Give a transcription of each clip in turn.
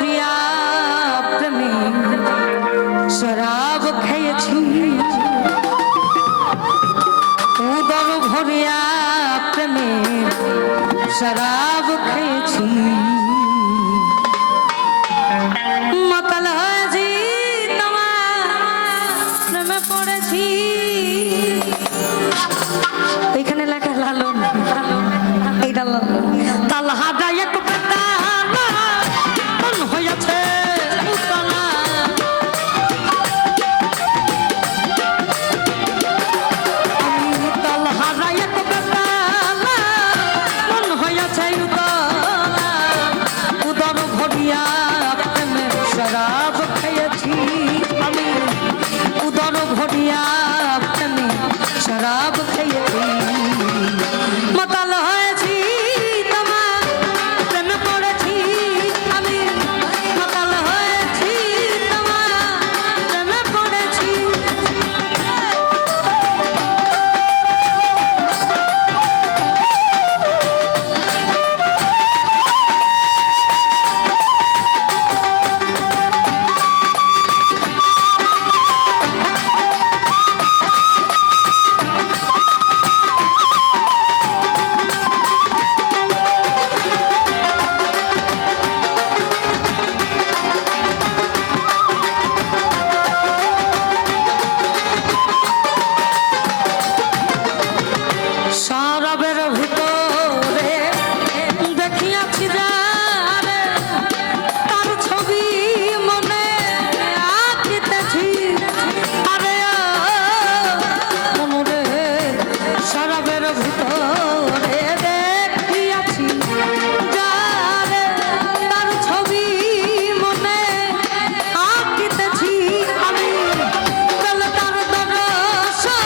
ভরিয়া প্রেমে শরাব খেয়েছি, উদর ভরিয়া প্রেমে শরাব খেয়েছি, মাতাল হয়েছি তোমার প্রেমে পড়েছি। এখানে লেখা লালন, এইটা লালন তাল হাডা এক বেটা মন হয়েছে উতলা, আমি তাল হাডা এক বেটা মন হয়েছে উতলা, উদর ভরিয়া প্রেমে শরাব খেয়েছি, আমি উদর ভরিয়া প্রেমে শরাব খেয়েছি, মাতাল হয়েছি তোমার প্রেমে পড়েছি, আমি মাতাল হয়েছি তোমার প্রেমে পড়েছি। শরাবের ভিতরে দেখিয়াছি যারে, তার ছবি মনে আঁকিতেছি, আরে মনে শরাবের ভিতরে দেখিয়াছি যারে, তার ছবি মনে আঁকিতেছি, আমি তাহলে তার দর্শন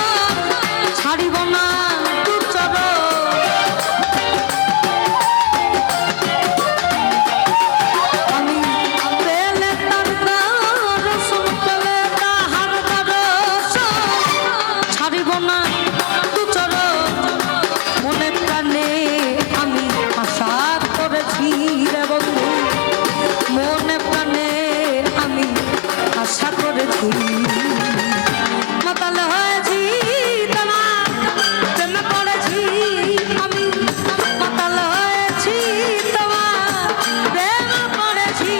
ছাড়িব না, আমি পেলে তার দর্শন, পেলে তাহার দর্শন ছাড়িব না দুচর, মনে প্রাণে আমি আশা করেছি রে বন্ধু, মনে প্রাণে আমি আশা করেছি, মাতাল হয়েছি তোমার প্রেমে পড়েছি, আমি মাতাল হয়েছি তোমার প্রেমে পড়েছি।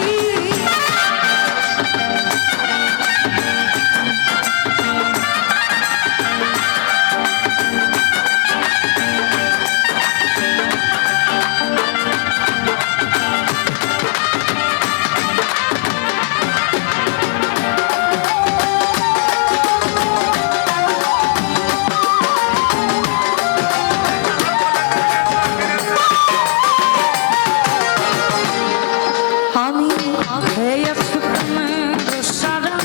আমি এই প্রেমের সারা,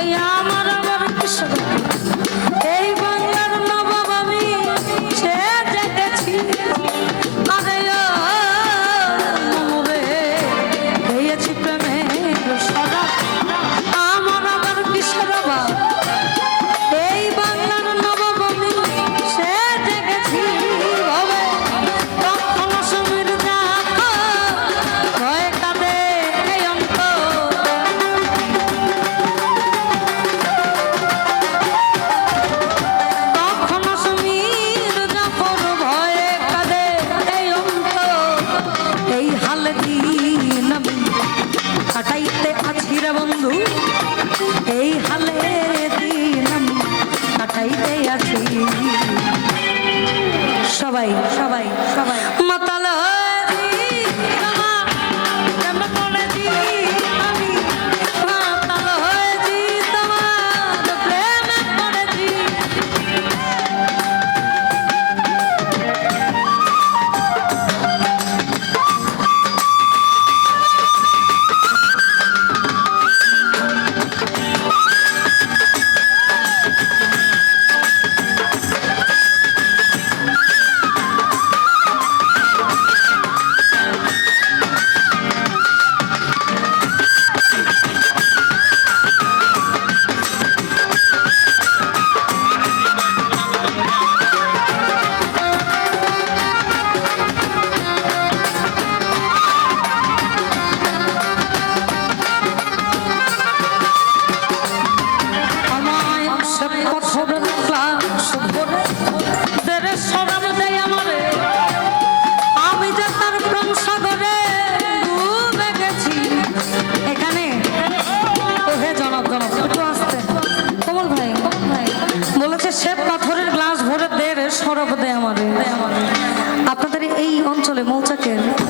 এই আমার আবার কিসব, এই বাংলার নবাব আমি সে দেখেছি, আরে মরে হয়েছি প্রেমের সারা, আমার আবার কিসব, এই বাংলার নবাব আমি সে দেখেছি, ভাবে তখন সমীর দেখো ভয় কাঁদে এই অন্তর, তখন সমীর জাফর ভয়ে কাঁদে এই অন্তর, এই হালে দিন আমি কাটাইতে আছি রে বন্ধু, এই হালে দিন আমি কাটাইতে আছি, সবাই সবাই সবাই মাতাল হয়েছি তোমার প্রেমে পড়েছি, আমি মাতাল হয়েছি তোমার প্রেমে পড়েছি।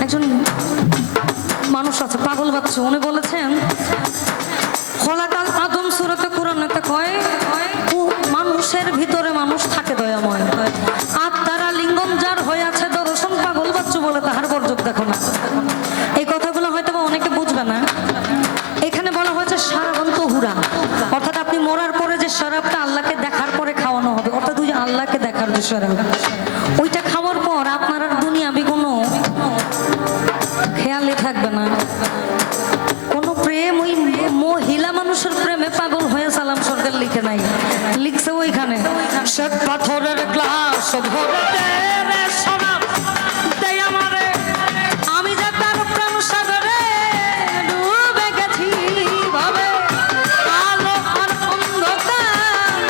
একজন মানুষ আছে পাগল বাচ্চা, উনি বলেছেন খোলাকাল আদম সূরাতে কোরআনেতে কয় মানুষের ভিতরে মানুষ থাকে দয়াময়, আত্মারা লিঙ্গম যার হয়ে আছে দর্শন পাগল বাচ্চু বলে তাহার বর্জক দেখো না। এই কথাগুলো হয়তো বা অনেকে বুঝবে না। এখানে বলা হয়েছে সারাবন তহুরা, অর্থাৎ আপনি মরার পরে যে শরাবটা আল্লাহকে দেখার পরে খাওয়ানো হবে, অর্থাৎ ওই যে আল্লাহকে দেখার যে শরাব, ওইটা খাওয়ার পর আপনার আর দুনিয়াবি কোনো খেয়ালই থাকবে না। কোনো প্রেম ওই মহিলা মানুষের প্রেমে পাগল হয়ে সালাম সরকার লিখে নাই, লিখছে ওইখানে শ্বেত পাথরের গ্লাস ভরে রে শরাব দেয় আমারে, আমি যে তার প্রেম সাগরে ডুবে গেছি ভাবে, আলো আর অন্ধকার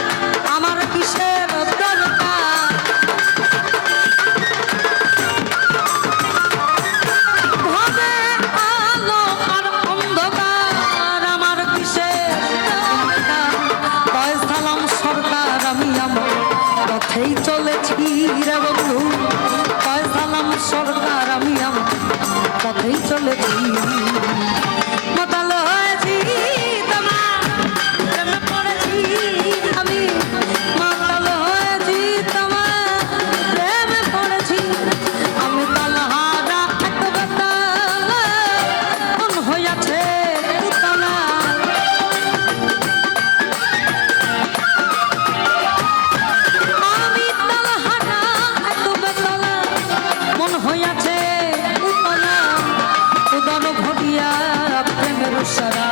আমার কিসের দরকার, ভাবে আলো আর অন্ধকার আমার কিসের দরকার, কয় সালাম সরকার আমি আমার পথেই চলেছি রে বন্ধু, কয় সালাম সরকার আমি আমার পথেই চলেছি, মাতাল হয়েছি তোমার প্রেমে পড়েছি আমি, মাতাল হয়েছি তোমার প্রেমে পড়েছি আমি, তালহারা এক বেতাল মন হইয়াছে উতলা, আমি তালহারা এক বেতাল মন হইয়াছে উতলা, উদর ভরিয়া প্রেমের সারা